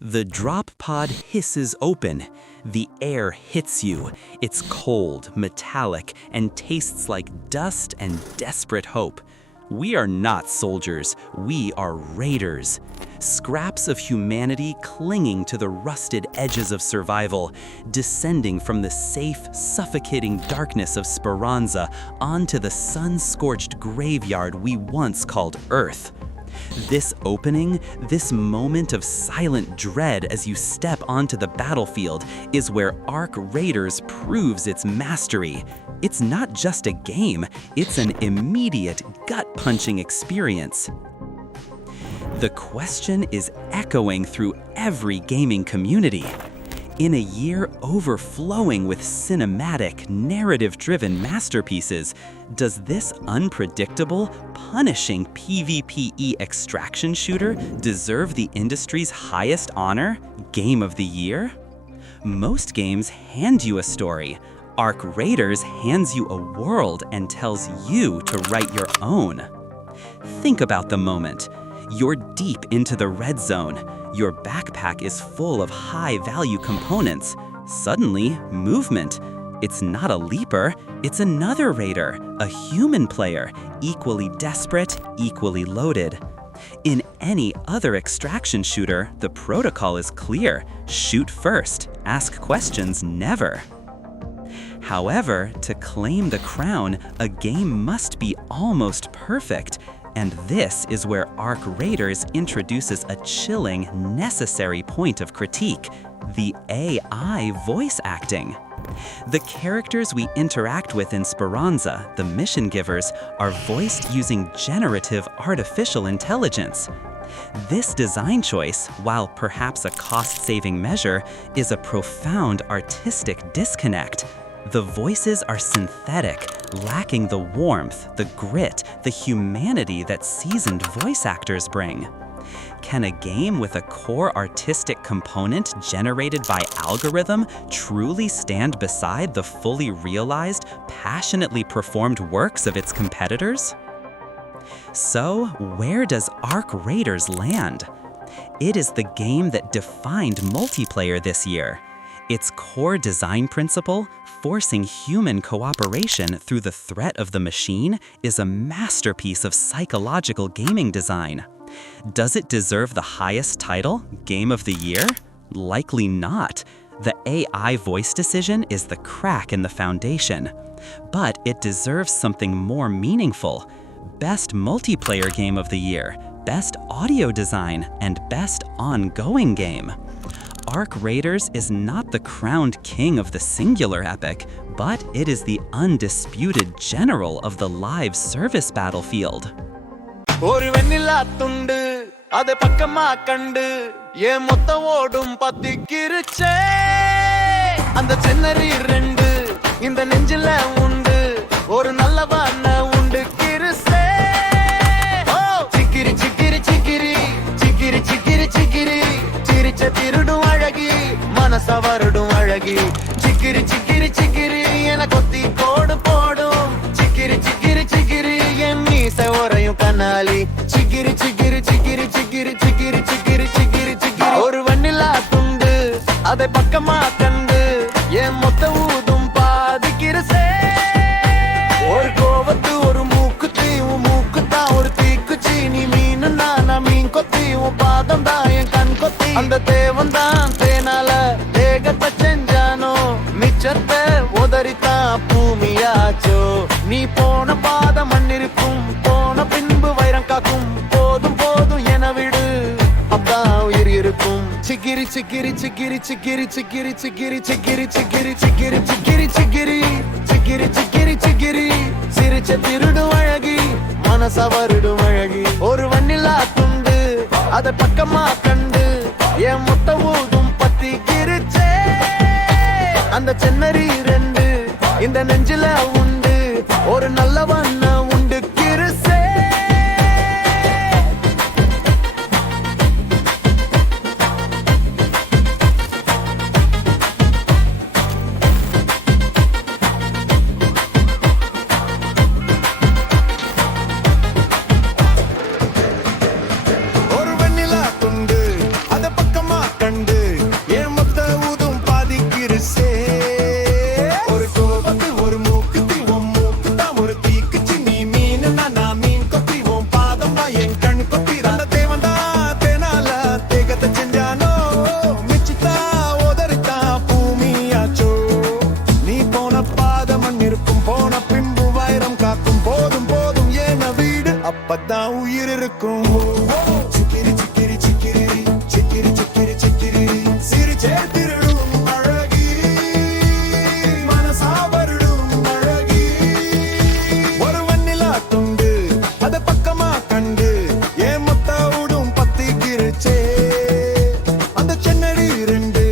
The drop pod hisses open. The air hits you. It's cold, metallic, and tastes like dust and desperate hope. We are not soldiers, we are raiders. Scraps of humanity clinging to the rusted edges of survival, descending from the safe, suffocating darkness of Speranza onto the sun-scorched graveyard we once called Earth. This opening, this moment of silent dread as you step onto the battlefield, is where Ark Raiders proves its mastery. It's not just a game, it's an immediate, gut-punching experience. The question is echoing through every gaming community. In a year overflowing with cinematic, narrative-driven masterpieces, does this unpredictable, punishing PvPE extraction shooter deserve the industry's highest honor, Game of the Year? Most games hand you a story. Ark Raiders hands you a world and tells you to write your own. Think about the moment. You're deep into the red zone. Your backpack is full of high-value components. Suddenly, movement. It's not a leaper, it's another raider, a human player, equally desperate, equally loaded. In any other extraction shooter, the protocol is clear. Shoot first, ask questions never. However, to claim the crown, a game must be almost perfect. And this is where Ark Raiders introduces a chilling, necessary point of critique: the AI voice acting. The characters we interact with in Speranza, the mission givers, are voiced using generative artificial intelligence. This design choice, while perhaps a cost-saving measure, is a profound artistic disconnect. The voices are synthetic, lacking the warmth, the grit, the humanity that seasoned voice actors bring. Can a game with a core artistic component generated by algorithm truly stand beside the fully realized, passionately performed works of its competitors? So, where does Ark Raiders land? It is the game that defined multiplayer this year. Its core design principle, forcing human cooperation through the threat of the machine, is a masterpiece of psychological gaming design. Does it deserve the highest title, Game of the Year? Likely not. The AI voice decision is the crack in the foundation. But it deserves something more meaningful: Best Multiplayer Game of the Year, Best Audio Design, and Best Ongoing Game. Ark Raiders is not the crowned king of the singular epic, but it is the undisputed general of the live service battlefield. ஒரு வெண்ணிலா துண்டு அதை பக்கமா கண்டு ஏன் மொத்த ஓடும் பத்திக்கிருச்சே அந்த சென்னரி ரெண்டு இந்த நெஞ்சில உண்டு ஒரு நல்லவான உண்டு கிருசே சிக்கிரி சிக்கிரி சிக்கிரி சிக்கிரி சிக்கிரி சிக்கிரி சிரிச்ச திருடும் அழகி மனச வருடும் அழகி சிக்கிரி சிக்கிரி சிக்கிரி என கொத்தி கோடு போடும் சிக்கிரி சிக்கிரி சிக்கிரி என் மீச உரையும் கண்ணாலி சிக்கிரி சிக்கிரி சிக்கிரி சிக்கிரி சிக்கிரி சிக்கிரி சிக்கிரி சிக்கிரி ஒரு வண்ணிலா துண்டு அதை பக்கமா கண்டு என் மொத்த ஊதும் பாதிக்கிறசே ஒரு கோவத்து ஒரு மூக்குத்தி உன் மூக்குத்தான் ஒரு தீக்குச்சி நீ மீன் நான் மீன் கொத்தி உன் பாதம் தான் என் கண் கொத்தி அந்த தேவன் தான் தேனால தேகத்தை செஞ்சானோ மிச்சத்தை உதறித்தான் பூமியாச்சோ நீ போன பாதம் மண்ணிருக்கும் போன பின்பு வைரம் காக்கும் போதும் போதும் என விடு அப்பதான் உயிர் இருக்கும் சிக்கிரி சிக்கிரி சிக்கிரி சிக்கிரி சிக்கிரி சிக்கிரி சிக்கிரி சிக்கிரி சிக்கிரி சிக்கிரி சிக்கிரி சிக்கிரி சிக்கிரி சிக்கிரி சிரிச்ச திருடும் அழகி மனச வருடும் அழகி ஒரு வண்ணிலா துண்டு அதை பக்கமா கண்டு என் முத்த ஊதும் பத்தி கிருச்சே அந்த சென்னரி ரெண்டு இந்த நெஞ்சில உண்டு ஒரு நல்லவன் உண்டு கிருசே ஒரு வெண்ணிலா துண்டு அதை பக்கமா கண்டு என் மொத்த ஊதும் பாதிக்கிருசே ஒரு கோபத்து ஒரு மூக்குத்தி உன் மூக்குத்தான் ஒரு தீக்குச்சி நீ மீனுன்னா நான் மீன் கொத்தி உன் பாதம் என் கண் கொத்தி அந்த தேவந்தா தேனால தேகத்தை செஞ்சானோ மிச்சித்தா உதறித்தா பூமியாச்சோ நீ போன பாத மண் இருக்கும் போன பின்பு வைரம் காக்கும் போதும் போதும் ஏன வீடு அப்பதான் உயிர் இருக்கும் சிக்கிரி சிக்கிரி சிக்கிரி சிக்கிரி சிக்கிரி சிக்கிரி சிரிச்சே திருடும் அழகி மனசா வருடும் அழகி ஒரு வண்ணிலா துண்டு அத பக்கமா கண்டு ஏன் மொத்த விடும் பத்திக்கிருச்சே அந்த சென்னடி ரெண்டு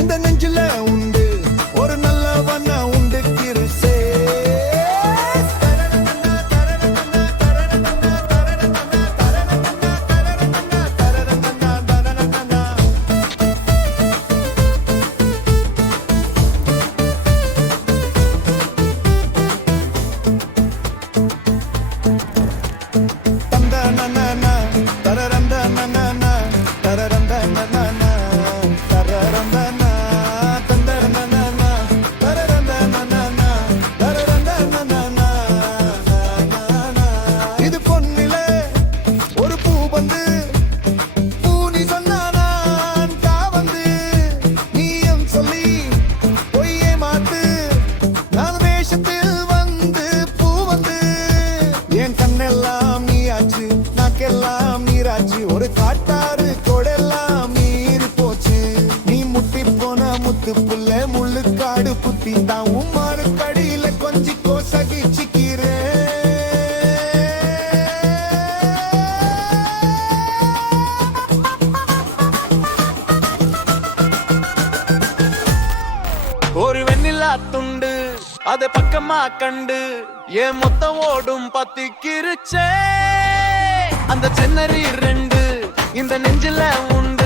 இந்த நெஞ்சில உண்டு ஒரு நல்ல வண்ண உண்டு கிருசே இது பொன்னிலே ஒரு பூ வந்து பூனி சொன்னான் காவந்து நீயும் சொல்லி பொய்யே மாத்து நான் வேஷத்தில் வந்து பூ வந்து என் கண்ணெல்லாம் நீயாச்சு நாக்கெல்லாம் நீராச்சு ஒரு காட்டாறு கொடெல்லாம் நீர் போச்சு நீ முட்டி போன முத்து புள்ள முள்ளுக்காடு புத்தி தான் உம்மாறு கடியில கொஞ்சி கோசகி ஒரு வெண்ணிலா துண்டு அதை பக்கமா கண்டு ஏன் மொத்த ஓடும் பத்திக்கிருச்சே அந்த சென்னரி ரெண்டு இந்த நெஞ்சில உண்டு